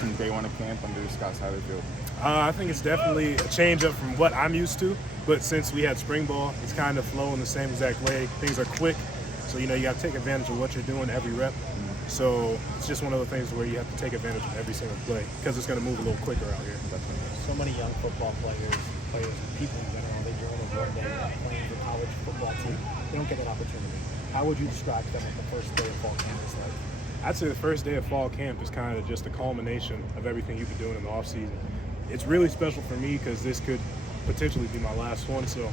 from day one of camp under Scott Satterfield? I think it's definitely a change up from what I'm used to. But since we had spring ball, it's kind of flowing the same exact way. Things are quick, so you got to take advantage of what you're doing every rep. So it's just one of the things where you have to take advantage of every single play because it's going to move a little quicker out here. So many young football players, people in general, they dream of one day playing for college football team. They don't get that opportunity. How would you describe them what the first day of fall camp is like? I'd say the first day of fall camp is kind of just a culmination of everything you've been doing in the off season. It's really special for me because this could potentially be my last one. So,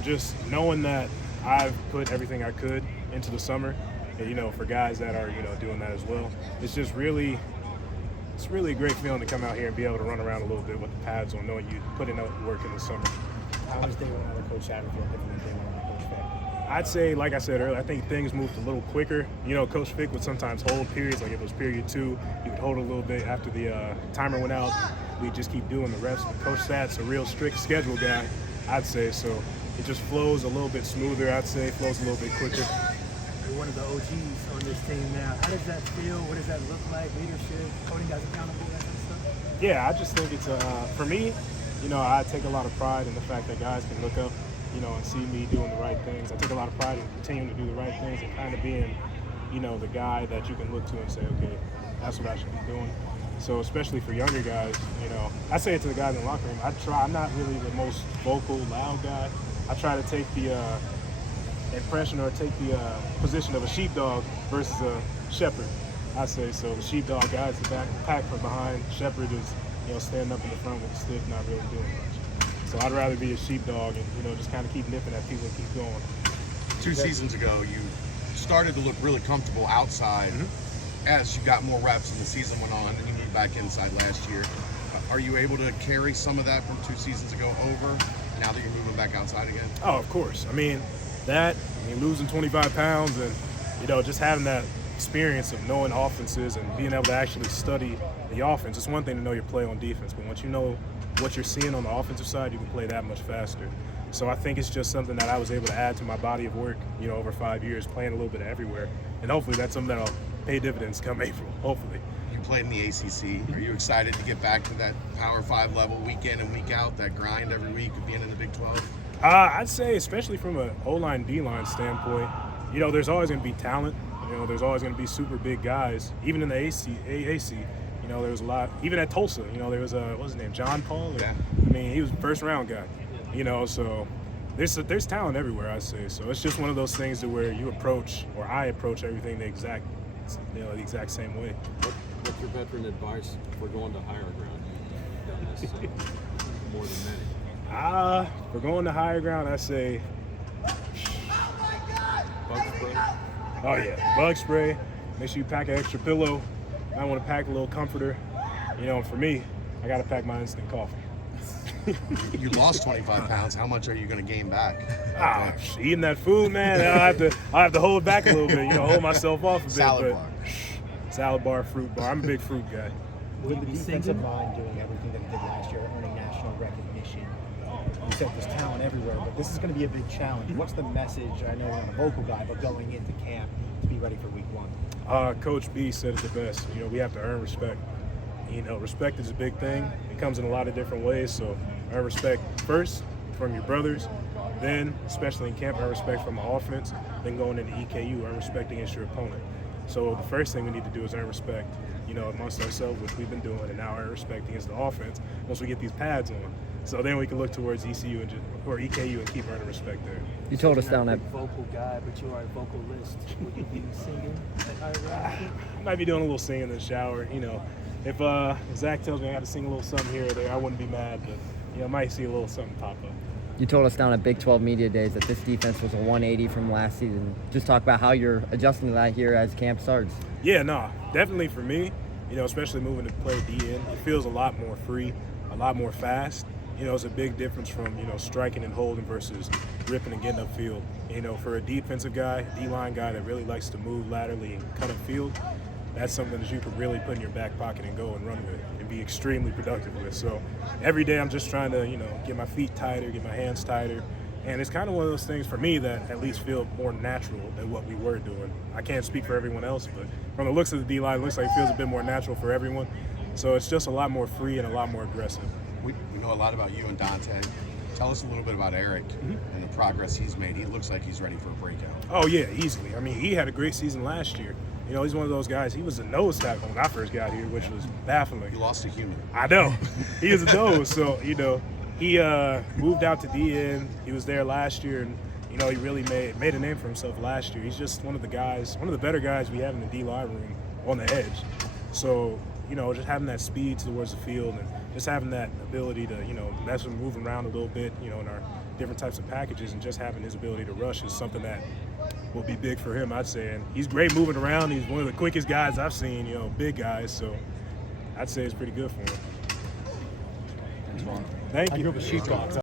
just knowing that I've put everything I could into the summer, and, for guys that are, doing that as well, it's really a great feeling to come out here and be able to run around a little bit with the pads on, knowing you put in work in the summer. How is day one under Coach Satterfield different than day one under Coach Fick? I'd say, like I said earlier, I think things moved a little quicker. Coach Fick would sometimes hold periods, like if it was period 2, he would hold a little bit after the timer went out. We'd just keep doing the reps. But Coach Sat's a real strict schedule guy, I'd say. So it just flows a little bit smoother, I'd say, flows a little bit quicker. You're one of the OGs on this team now. How does that feel? What does that look like? Leadership, holding guys accountable, that kind of stuff? Yeah, I just think it's, for me, I take a lot of pride in the fact that guys can look up, and see me doing the right things. I take a lot of pride in continuing to do the right things and kind of being, the guy that you can look to and say, okay, that's what I should be doing. So especially for younger guys, I say it to the guys in the locker room. I'm not really the most vocal, loud guy. I try to take the impression or take the position of a sheepdog versus a shepherd. I say so. The sheepdog guy is the pack from behind. Shepherd is, standing up in the front with the stick, not really doing much. So I'd rather be a sheepdog and, just kind of keep nipping at people and keep going. 2 seasons ago, you started to look really comfortable outside. As you got more reps and the season went on and you moved back inside last year. Are you able to carry some of that from 2 seasons ago over now that you're moving back outside again? Oh, of course. Losing 25 pounds and, just having that experience of knowing offenses and being able to actually study the offense. It's one thing to know your play on defense, but once you know what you're seeing on the offensive side, you can play that much faster. So I think it's just something that I was able to add to my body of work, over 5 years, playing a little bit of everywhere. And hopefully that's something that'll pay dividends come April, hopefully. You played in the ACC. Are you excited to get back to that Power 5 level week in and week out, that grind every week of being in the Big 12? I'd say, especially from an O-line, D-line standpoint, there's always going to be talent. There's always going to be super big guys. Even in the AAC, there was a lot. Even at Tulsa, there was what was his name, John Paul? Yeah. He was a first-round guy. So there's talent everywhere, I say. So it's just one of those things to where you approach, or I approach everything the exact same way. What's your veteran advice for going to higher ground? You've done this more than many. For going to higher ground, I say, Bug spray? oh yeah, bug spray. Make sure you pack an extra pillow. I want to pack a little comforter. For me, I got to pack my instant coffee. You lost 25 pounds. How much are you going to gain back? Eating that food, man. I have to hold back a little bit. Hold myself off a bit. Salad bar. Salad bar, fruit bar. I'm a big fruit guy. With the defensive line doing everything that he did last year, earning national recognition, you said there's talent everywhere, but this is going to be a big challenge. What's the message? I know you're not a vocal guy, but going into camp to be ready for week 1? Coach B said it the best. We have to earn respect. Respect is a big thing. It comes in a lot of different ways. So earn respect first from your brothers, then, especially in camp, earn respect from the offense. Then going into EKU, earn respect against your opponent. So the first thing we need to do is earn respect, amongst ourselves, which we've been doing, and now earn respect against the offense once we get these pads on. So then we can look towards ECU or EKU and keep earning respect there. You told us down You're at not a big vocal guy, but you are a vocalist. Would you be singing at higher ground? I might be doing a little singing in the shower. If Zach tells me I got to sing a little something here or there, I wouldn't be mad, but I might see a little something pop up. You told us down at Big 12 Media Days that this defense was a 180 from last season. Just talk about how you're adjusting to that here as camp starts. Yeah, definitely for me, especially moving to play DN, it feels a lot more free, a lot more fast. It's a big difference from, striking and holding versus ripping and getting upfield. For a defensive guy, D-line guy that really likes to move laterally and cut upfield, that's something that you could really put in your back pocket and go and run with and be extremely productive with. So every day I'm just trying to, get my feet tighter, get my hands tighter. And it's kind of one of those things for me that at least feel more natural than what we were doing. I can't speak for everyone else, but from the looks of the D-line, it looks like it feels a bit more natural for everyone. So it's just a lot more free and a lot more aggressive. We know a lot about you and Dante. Tell us a little bit about Eric and the progress he's made. He looks like he's ready for a breakout. Oh, yeah, easily. I mean, he had a great season last year. You know, he's one of those guys. He was a nose tackle when I first got here, which was baffling. You lost a human. I know. He is a nose. So, you know, he moved out to DN. He was there last year, and, you know, he really made a name for himself last year. He's just one of the guys, one of the better guys we have in the D-line room on the edge. So, you know, just having that speed towards the field and just having that ability to, you know, mess with moving around a little bit, you know, in our different types of packages, and just having his ability to rush is something that will be big for him, I'd say. And he's great moving around. He's one of the quickest guys I've seen, you know, big guys. So I'd say it's pretty good for him. Thank you. I grew up with sheepdogs.